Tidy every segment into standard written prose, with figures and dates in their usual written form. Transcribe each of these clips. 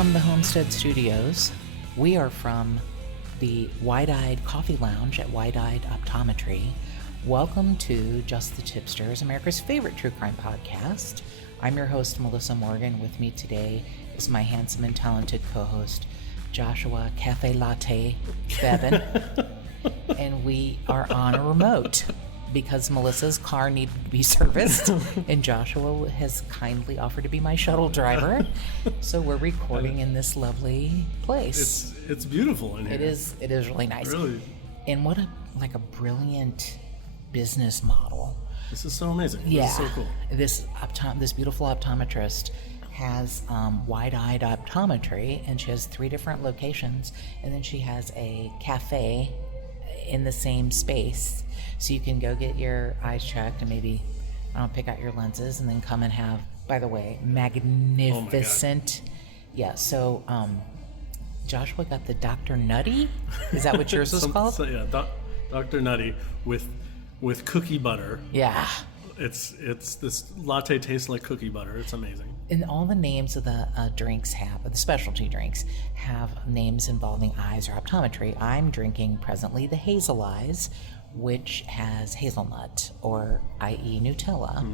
from the Homestead Studios. We are from the Wide-Eyed Coffee Lounge at Wide-Eyed Optometry. Welcome to Just the Tip-Sters, America's favorite true crime podcast. I'm your host, Melissa Morgan. With me today is my handsome and talented co-host, Joshua Cafe Latte Bevan. And we are on a remote because Melissa's car needed to be serviced, and Joshua has kindly offered to be my shuttle driver. So we're recording in this lovely place. It's beautiful in here. It is really nice. Really. And what a brilliant business model. This is so amazing. Yeah. This is so cool. This beautiful optometrist has Wide-Eyed Optometry, and she has 3 different locations, and then she has a cafe in the same space, so you can go get your eyes checked and maybe pick out your lenses and then come and have, by the way, magnificent. Yeah, so Joshua got the Dr. Nutty. Is that what yours was called? So, yeah, Dr. Nutty with cookie butter. Yeah. It's this latte tastes like cookie butter. It's amazing. And all the names of the drinks the specialty drinks have names involving eyes or optometry. I'm drinking presently the Hazel Eyes, which has hazelnut, or i.e. Nutella,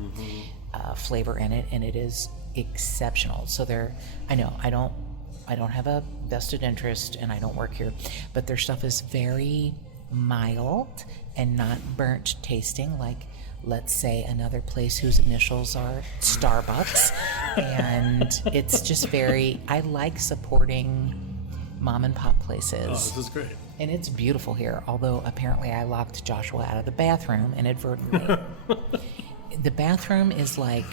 flavor in it, and it is exceptional. So I don't have a vested interest, and I don't work here, but their stuff is very mild and not burnt tasting, like, let's say, another place whose initials are Starbucks. And it's just I like supporting mom and pop places. Oh, this is great. And it's beautiful here, although apparently I locked Joshua out of the bathroom inadvertently. The bathroom is like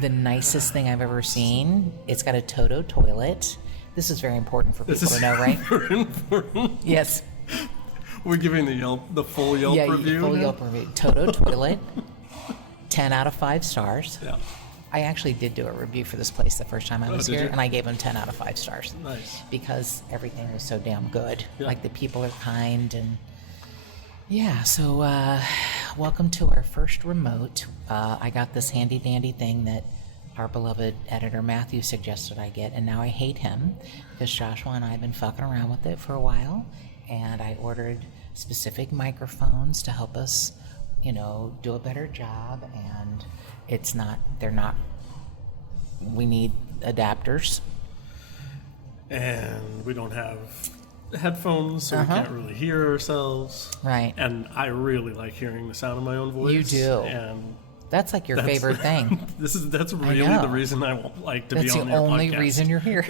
the nicest thing I've ever seen. It's got a Toto toilet. This is very important for people to know, right? Very important. Yes. We're giving the full Yelp review. Full Yelp review. Toto toilet, 10 out of 5 stars. Yeah. I actually did do a review for this place the first time I was here, you? and I gave them 10 out of 5 stars. Nice. Because everything was so damn good. Yeah. Like, the people are kind, and yeah, so welcome to our first remote. I got this handy dandy thing that our beloved editor Matthew suggested I get, and now I hate him because Joshua and I have been fucking around with it for a while, and I ordered specific microphones to help us, do a better job, and we need adapters. And we don't have headphones, so we can't really hear ourselves. Right. And I really like hearing the sound of my own voice. You do. And that's like your favorite thing. That's really the reason I won't like to be on your podcast. That's the only reason you're here.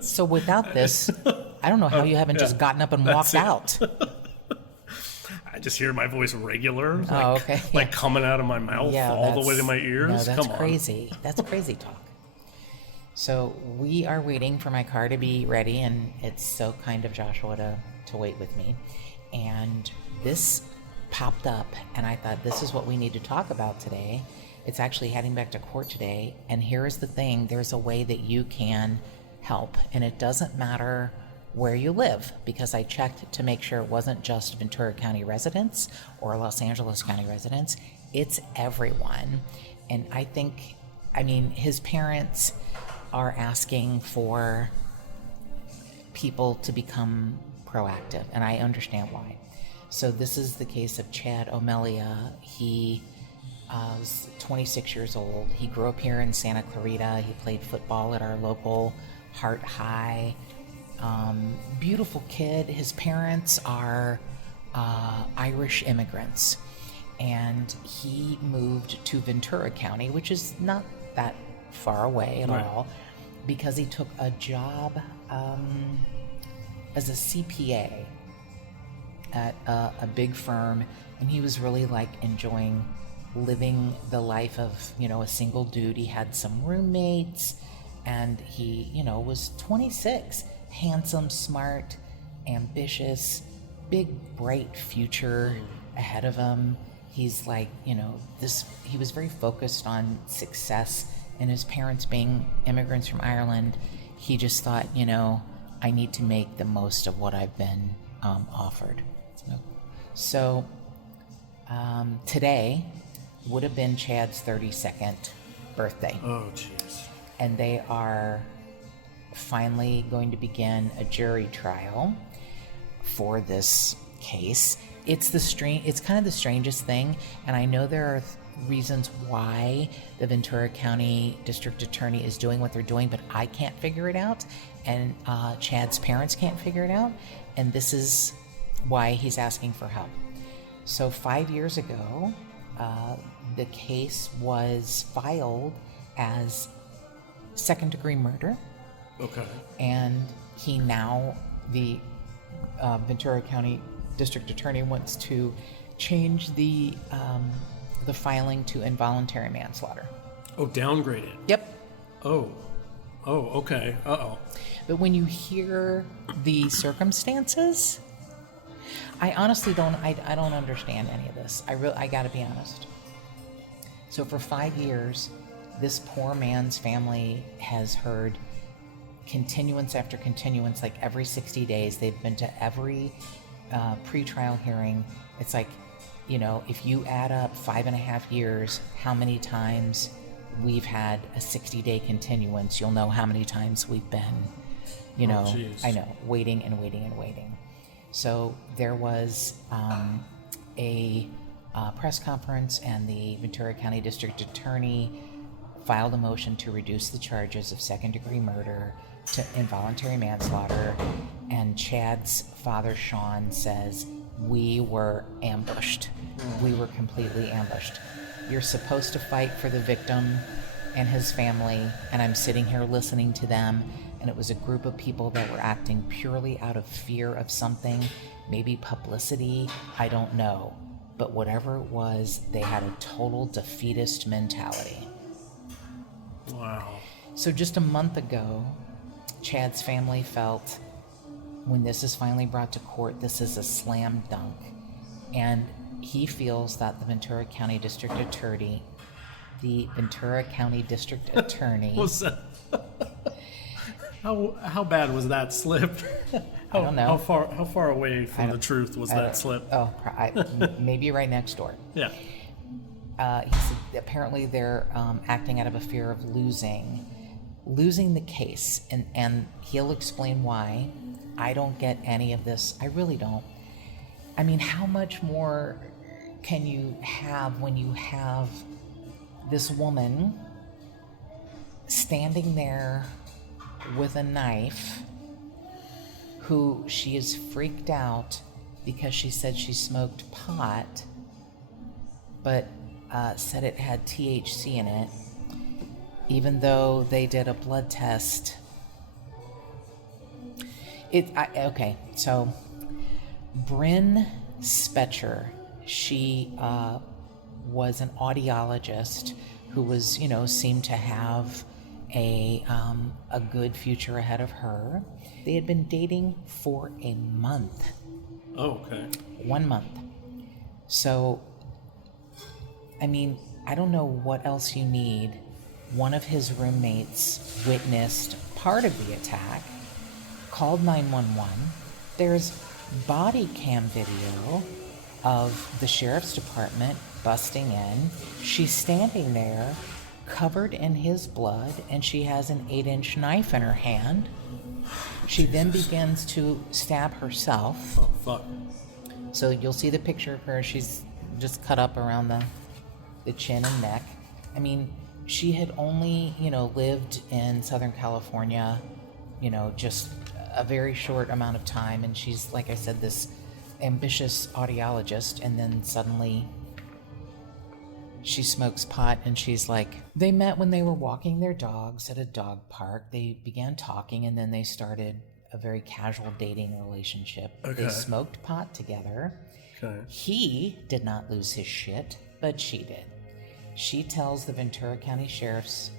So without this, I don't know how you haven't just gotten up and walked out. I just hear my voice regular, okay. Like coming out of my mouth all the way to my ears. No, that's Come on. crazy. That's crazy talk. So we are waiting for my car to be ready, and it's so kind of Joshua to wait with me. And this popped up, and I thought, this is what we need to talk about today. It's actually heading back to court today, and here is the thing. There's a way that you can help, and it doesn't matter where you live, because I checked to make sure it wasn't just Ventura County residents or Los Angeles County residents. It's everyone. And his parents are asking for people to become proactive, and I understand why. So this is the case of Chad O'Melia. He was 26 years old. He grew up here in Santa Clarita. He played football at our local Hart High. Beautiful kid. His parents are Irish immigrants, and he moved to Ventura County, which is not that far away at all, because he took a job as a CPA at a big firm, and he was really enjoying living the life of a single dude. He had some roommates, and he was 26, handsome, smart, ambitious, big bright future ahead of him. He's he was very focused on success, and his parents being immigrants from Ireland, he just thought, I need to make the most of what I've been offered. So today would have been Chad's 32nd birthday. Oh, jeez. And they are finally going to begin a jury trial for this case. It's kind of the strangest thing, and I know there are reasons why the Ventura County District Attorney is doing what they're doing, but I can't figure it out, and Chad's parents can't figure it out, and this is why he's asking for help. So 5 years ago, the case was filed as second-degree murder. Okay. And he now, the Ventura County District Attorney, wants to change the filing to involuntary manslaughter. Oh, downgrade it. Yep. Oh, okay. Uh-oh. But when you hear the circumstances, I honestly don't understand any of this. I gotta be honest. So for 5 years, this poor man's family has heard continuance after continuance, like every 60 days. They've been to every pretrial hearing. It's like, if you add up 5.5 years, how many times we've had a 60-day continuance, you'll know how many times we've been, I know, waiting and waiting and waiting. So there was a press conference, and the Ventura County District Attorney filed a motion to reduce the charges of second-degree murder to involuntary manslaughter, and Chad's father, Sean, says, we were ambushed. We were completely ambushed. You're supposed to fight for the victim and his family, and I'm sitting here listening to them, and it was a group of people that were acting purely out of fear of something, maybe publicity, I don't know. But whatever it was, they had a total defeatist mentality. Wow. So just a month ago, Chad's family felt, when this is finally brought to court, this is a slam dunk. And he feels that the Ventura County District Attorney, What's that? How bad was that slip? I don't know. How far away from the truth was that slip? Oh, maybe right next door. Yeah. He said apparently they're acting out of a fear of losing the case, and he'll explain why. I don't get any of this. I really don't. I mean, how much more can you have when you have this woman standing there with a knife, who she is freaked out because she said she smoked pot, but said it had THC in it, even though they did a blood test. Okay, so Bryn Spetcher, she was an audiologist who was, seemed to have a good future ahead of her. They had been dating for a month. Oh, okay. 1 month. So, I mean, I don't know what else you need. One of his roommates witnessed part of the attack, called 911. There's body cam video of the sheriff's department busting in. She's standing there covered in his blood, and she has an 8-inch knife in her hand. She then begins to stab herself. Oh, fuck. So you'll see the picture of her. She's just cut up around the chin and neck. I mean, she had only, lived in Southern California, just a very short amount of time. And she's, like I said, this ambitious audiologist. And then suddenly she smokes pot, and she's like, they met when they were walking their dogs at a dog park. They began talking, and then they started a very casual dating relationship. Okay. They smoked pot together. Okay. He did not lose his shit, but she did. She tells the Ventura County Sheriff's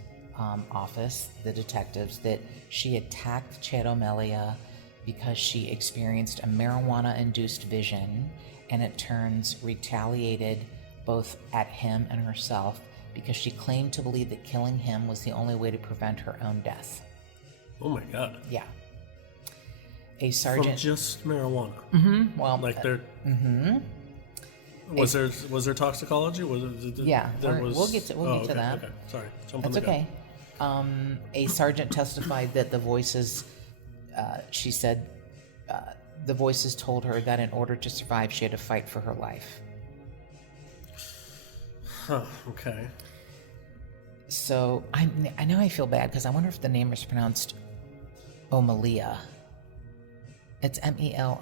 office, the detectives, that she attacked Chad O'Melia because she experienced a marijuana-induced vision, and it turns retaliated both at him and herself because she claimed to believe that killing him was the only way to prevent her own death. Oh my God. Yeah. A sergeant... From just marijuana? Mm-hmm. Well... Like they're... Mm-hmm. Was there toxicology? Was it? Yeah, we'll get to that. Okay. Sorry. That's okay. A sergeant testified that the voices, she said, the voices told her that in order to survive, she had to fight for her life. Huh, okay. So I know I feel bad because I wonder if the name is pronounced Omelia. It's Melia.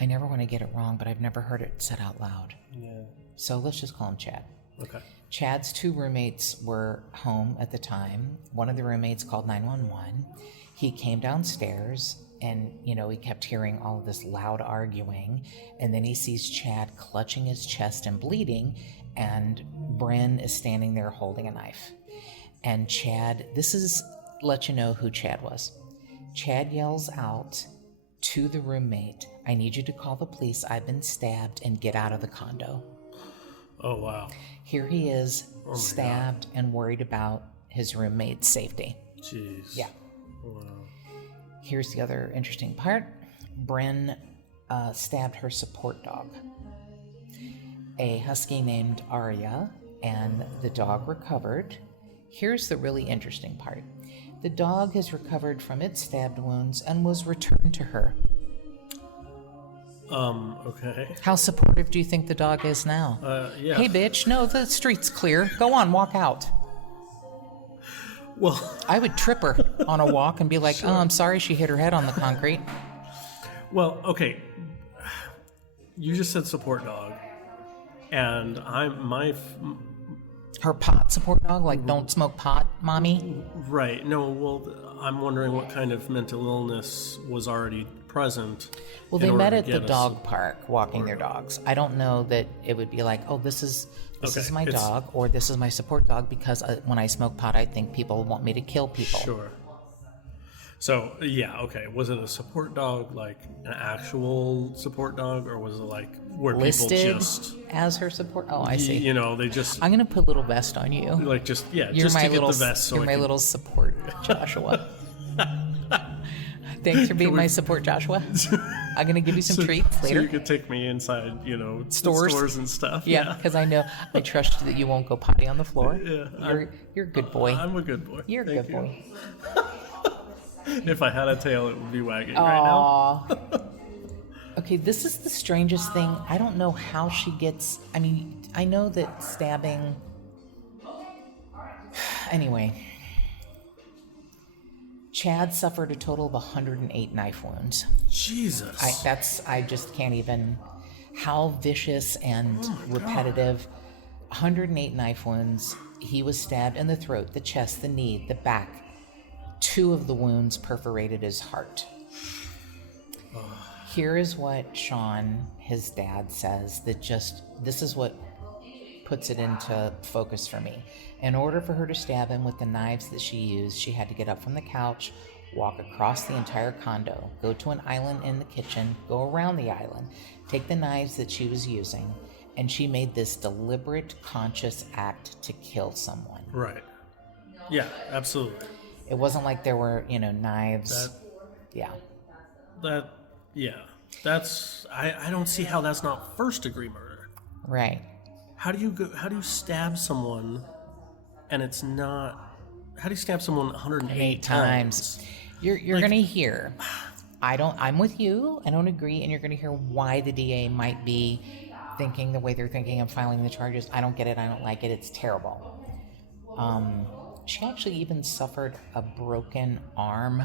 I never want to get it wrong, but I've never heard it said out loud. Yeah. So let's just call him Chad. Okay. Chad's 2 roommates were home at the time. One of the roommates called 911. He came downstairs and, he kept hearing all of this loud arguing. And then he sees Chad clutching his chest and bleeding, and Bryn is standing there holding a knife. And Chad, this is let you know who Chad was. Chad yells out to the roommate, "I need you to call the police. I've been stabbed, and get out of the condo." Oh, wow. Here he is, Oh stabbed and worried about his roommate's safety. Jeez. Yeah. Wow. Here's the other interesting part. Bryn stabbed her support dog, a husky named Arya, and the dog recovered. Here's the really interesting part. The dog has recovered from its stabbed wounds and was returned to her. Okay. How supportive do you think the dog is now? Yeah. Hey, bitch, no, the street's clear. Go on, walk out. Well, I would trip her on a walk and be like, "Oh, I'm sorry she hit her head on the concrete." well, okay. You just said support dog, and Her pot support dog, like, don't smoke pot, mommy. right. No, well, I'm wondering what kind of mental illness was already present. Well, they met at the dog park walking their dogs. I don't know that it would be like, "Oh, this is my dog," or "This is my support dog," because when I smoke pot, I think people want me to kill people. Sure. So, yeah, okay. Was it a support dog, like an actual support dog, or was it like where Listed people just, as her support? Oh, I see. they just, I'm gonna put a little vest on you. like, just, yeah, You're just my to get little, the vest. So you're my little support, Joshua. Thanks for being my support, Joshua. I'm gonna give you some treats later. So you could take me inside, Stores and stuff. Yeah, because I trust you that you won't go potty on the floor. Yeah, you're a good boy. I'm a good boy. You're a Thank good you. boy. If I had a tail, it would be wagging right now. Okay, this is the strangest thing. I don't know how she gets. I mean, I know that stabbing. Anyway, Chad suffered a total of 108 knife wounds. Jesus. I just can't even. How vicious and repetitive. 108 knife wounds. He was stabbed in the throat, the chest, the knee, the back. 2 of the wounds perforated his heart. Here is what Sean, his dad, says this is what puts it into focus for me. In order for her to stab him with the knives that she used, she had to get up from the couch, walk across the entire condo, go to an island in the kitchen, go around the island, take the knives that she was using, and she made this deliberate, conscious act to kill someone. Right. Yeah, absolutely. It wasn't like there were, knives. That's I don't see how that's not first degree murder. Right. How do you stab someone and it's not, how do you stab someone 108 times? You're going to hear, I'm with you, I don't agree, and you're going to hear why the DA might be thinking the way they're thinking of filing the charges. I don't get it, I don't like it, it's terrible. She actually even suffered a broken arm,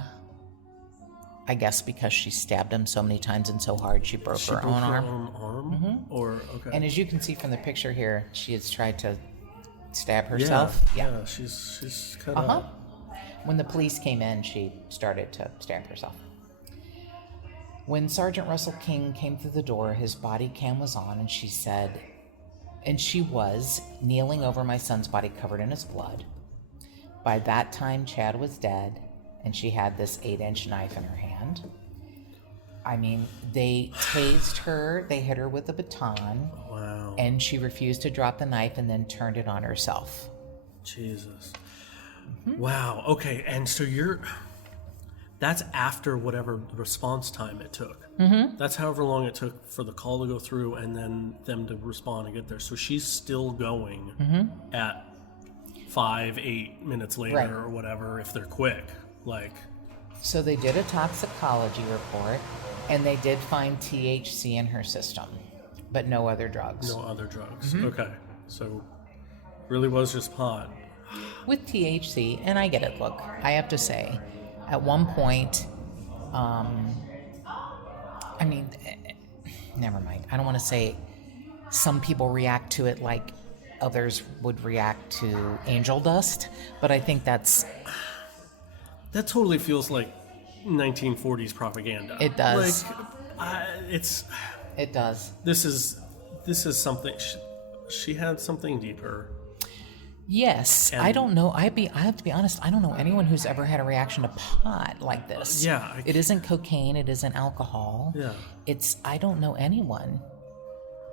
I guess because she stabbed him so many times and so hard she broke her own arm. Mm-hmm. Or okay. And as you can see from the picture here, she has tried to stab herself. Yeah, she's kind of. When the police came in, she started to stab herself. When Sergeant Russell King came through the door, his body cam was on, and she was kneeling over my son's body covered in his blood. By that time, Chad was dead, and she had this 8-inch knife in her hand. I mean, they tased her, they hit her with a baton. Wow. And she refused to drop the knife and then turned it on herself. Jesus. Mm-hmm. Wow. Okay, and so that's after whatever response time it took. Mm-hmm. That's however long it took for the call to go through and then them to respond and get there. So she's still going at 5-8 minutes later Right. or whatever if they're quick. Like, So they did a toxicology report, and they did find THC in her system, but no other drugs. no other drugs. Okay. So really was just pot. With THC, and I get it, look, I have to say, at one point, I mean, never mind. I don't want to say some people react to it like others would react to angel dust, but I think That totally feels like 1940s propaganda. It does. Like, it does. This is something. She had something deeper. Yes, And- I don't know. I have to be honest. I don't know anyone who's ever had a reaction to pot like this. Yeah, it isn't cocaine. It isn't alcohol. Yeah. I don't know anyone.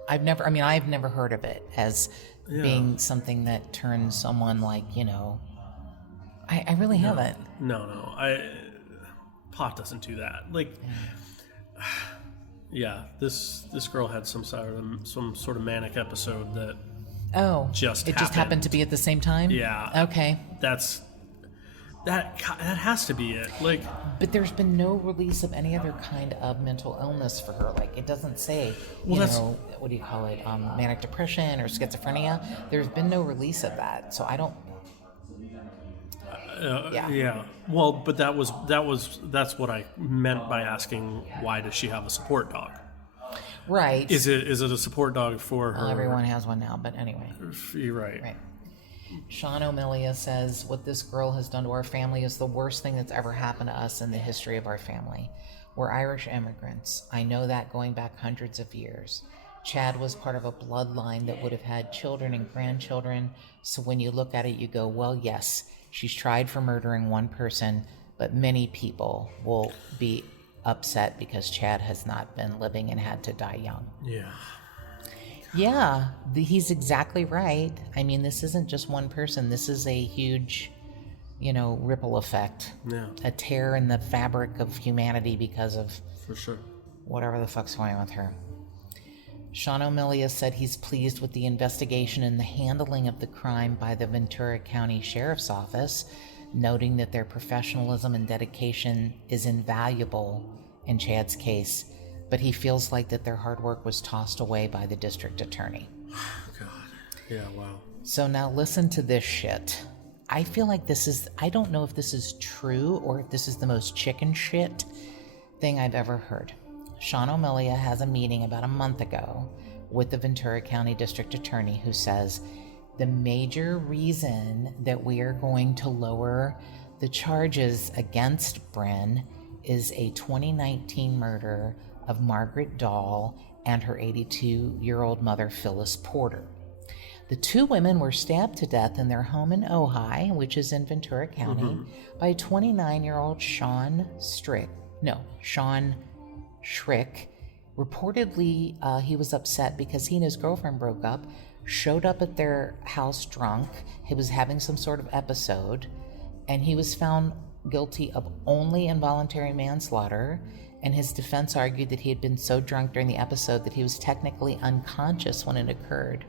I've never heard of it as being something that turns someone like, I really haven't. No. Pot doesn't do that. Like, yeah, this girl had some sort of manic episode that. Oh, Just just happened to be at the same time? Yeah. Okay. That has to be it. Like, But there's been no release of any other kind of mental illness for her. Like, it doesn't say, what do you call it, manic depression or schizophrenia. There's been no release of that. So I don't... yeah. Well, but that's what I meant by asking, why does she have a support dog? Right. Is it a support dog for her? Well, everyone has one now, but anyway. You're right. Right. Sean O'Melia says, what this girl has done to our family is the worst thing that's ever happened to us in the history of our family. We're Irish immigrants. I know that going back hundreds of years. Chad was part of a bloodline that would have had children and grandchildren. So when you look at it, you go, well, yes, she's tried for murdering one person, but many people will be upset because Chad has not been living and had to die young. Yeah. Yeah, he's exactly right. I mean, this isn't just one person. This is a huge, ripple effect. Yeah. A tear in the fabric of humanity because of For sure. whatever the fuck's going on with her. Sean O'Melia said he's pleased with the investigation and the handling of the crime by the Ventura County Sheriff's Office, noting that their professionalism and dedication is invaluable in Chad's case, but he feels like that their hard work was tossed away by the district attorney. God. Yeah, wow. So now listen to this shit. I feel like I don't know if this is true or if this is the most chicken shit thing I've ever heard. Sean O'Melia has a meeting about a month ago with the Ventura County District Attorney, who says the major reason that we are going to lower the charges against Bryn is a 2019 murder of Margaret Dahl and her 82-year-old mother, Phyllis Porter. The two women were stabbed to death in their home in Ojai, which is in Ventura County, by 29-year-old Sean Schrick. Reportedly, he was upset because he and his girlfriend broke up, showed up at their house drunk. He was having some sort of episode, and he was found guilty of only involuntary manslaughter, and his defense argued that he had been so drunk during the episode that he was technically unconscious when it occurred.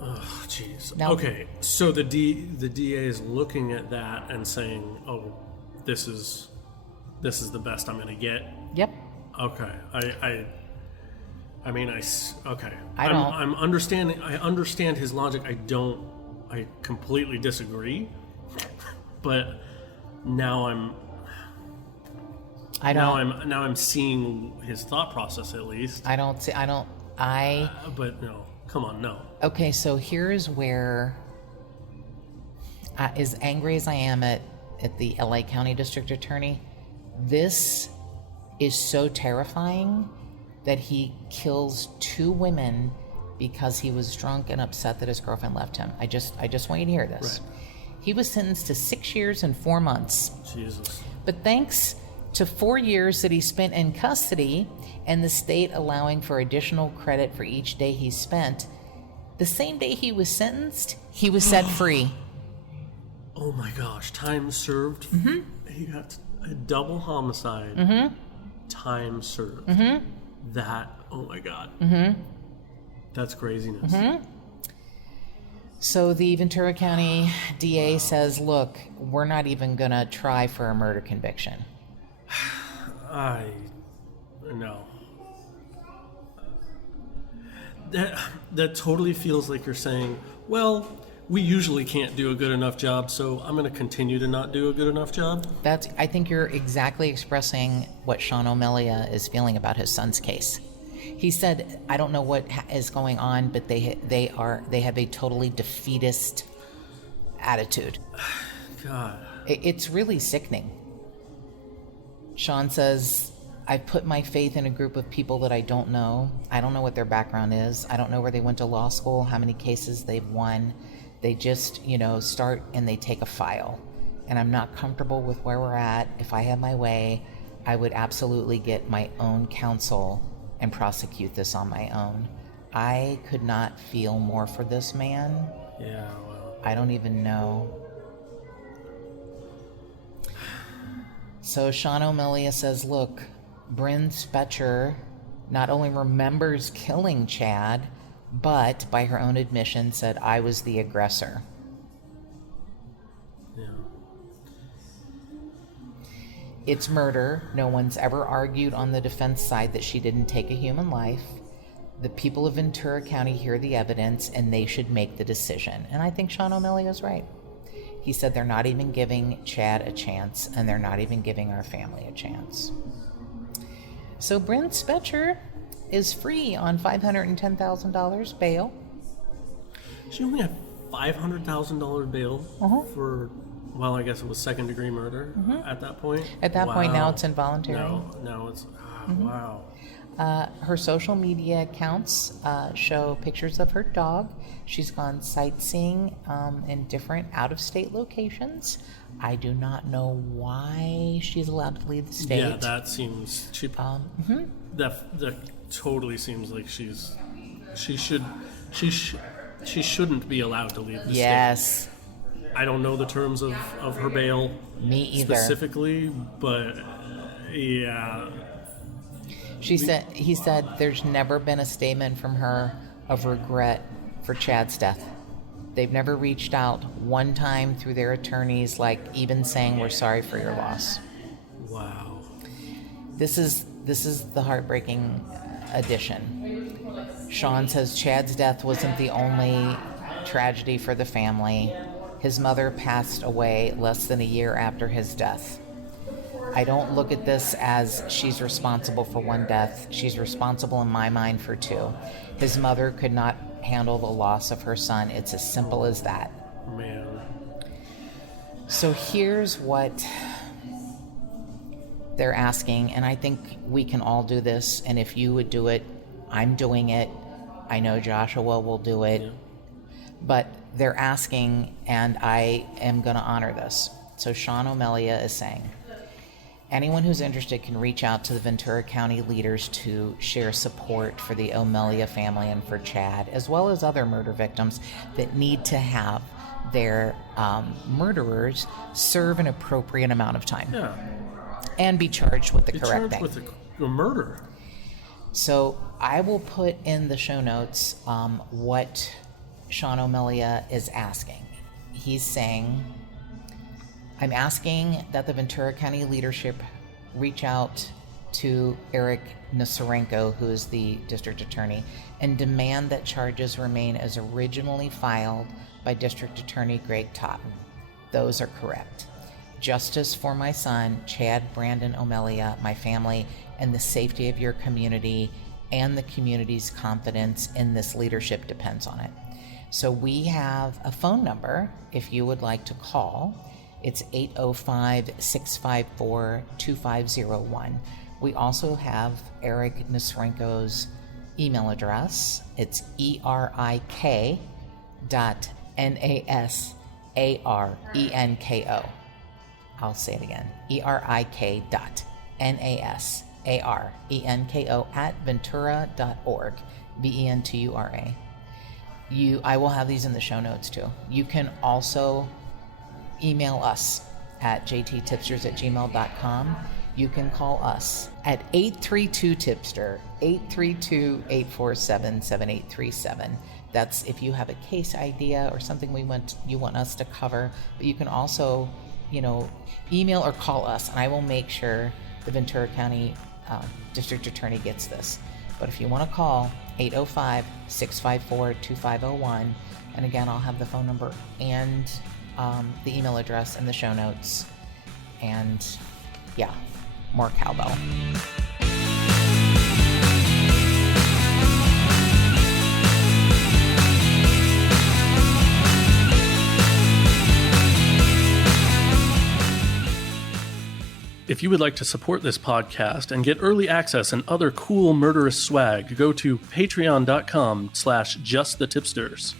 Oh, jeez. Now- Okay, so the DA is looking at that and saying, "Oh, this is the best I'm going to get." Yep. Okay, okay. I don't. I'm understanding. I understand his logic. I completely disagree. But now I'm seeing his thought process at least. But But no, come on, no. okay, so here's where, as angry as I am at the LA County District Attorney, this is so terrifying that he kills two women because he was drunk and upset that his girlfriend left him. I just want you to hear this. Right. He was sentenced to 6 years and 4 months. Jesus. But thanks to 4 years that he spent in custody and the state allowing for additional credit for each day he spent, the same day he was sentenced, he was set free. Oh my gosh, time served. He got a double homicide. Time served. That, oh my God. That's craziness. So the Ventura County DA says, look, we're not even going to try for a murder conviction. No. That totally feels like you're saying, well, we usually can't do a good enough job, so I'm going to continue to not do a good enough job. I think you're exactly expressing what Sean O'Melia is feeling about his son's case. He said, I don't know what is going on, but they have a totally defeatist attitude. God. It's really sickening. Sean says, I put my faith in a group of people that I don't know. I don't know what their background is. I don't know where they went to law school, how many cases they've won. They just, start and they take a file. And I'm not comfortable with where we're at. If I had my way, I would absolutely get my own counsel and prosecute this on my own. I could not feel more for this man. Yeah, well. I don't even know. So Sean O'Melia says, look, Bryn Spetcher not only remembers killing Chad, but by her own admission said, I was the aggressor. Yeah. It's murder. No one's ever argued on the defense side that she didn't take a human life. The people of Ventura County hear the evidence and they should make the decision. And I think Sean O'Melia is right. He said they're not even giving Chad a chance, and they're not even giving our family a chance. So Bryn Spetcher is free on $510,000 bail. She only had $500,000 bail for, well, I guess it was second-degree murder at that point. At that point, now it's involuntary. Now it's, wow. Her social media accounts show pictures of her dog. She's gone sightseeing in different out-of-state locations. I do not know why she's allowed to leave the state. Yeah, that seems cheap. That totally seems like she shouldn't be allowed to leave the state. Yes. I don't know the terms of her bail. Me either. Specifically, but yeah. He said there's never been a statement from her of regret for Chad's death. They've never reached out one time through their attorneys, like even saying we're sorry for your loss. Wow. This is the heartbreaking addition. Sean says Chad's death wasn't the only tragedy for the family. His mother passed away less than a year after his death. I don't look at this as she's responsible for one death. She's responsible in my mind for two. His mother could not handle the loss of her son. It's as simple as that. Man. So here's what they're asking, and I think we can all do this, and if you would do it, I'm doing it. I know Joshua will do it. Yeah. But they're asking, and I am going to honor this. So Sean O'Melia is saying, anyone who's interested can reach out to the Ventura County leaders to share support for the O'Melia family and for Chad, as well as other murder victims that need to have their murderers serve an appropriate amount of time. Yeah. And be charged with the correct thing. With a murder. So I will put in the show notes what Sean O'Melia is asking. He's saying, I'm asking that the Ventura County leadership reach out to Eric Nasarenko, who is the district attorney, and demand that charges remain as originally filed by District Attorney Greg Totten. Those are correct. Justice for my son, Chad Brandon O'Melia, my family, and the safety of your community and the community's confidence in this leadership depends on it. So we have a phone number if you would like to call. It's 805-654-2501. We also have Eric Nasarenko's email address. It's erik.nasarenko. I'll say it again. erik.nasarenko@ventura.org. VENTURA. I will have these in the show notes too. You can also email us at jttipsters@gmail.com. You can call us at 832-TIPSTER, 832-847-7837. That's if you have a case idea or something you want us to cover. But you can also, email or call us, and I will make sure the Ventura County District Attorney gets this. But if you want to call, 805-654-2501, and again, I'll have the phone number and the email address in the show notes. And yeah, more cowbell. If you would like to support this podcast and get early access and other cool murderous swag, go to patreon.com/justthetipsters.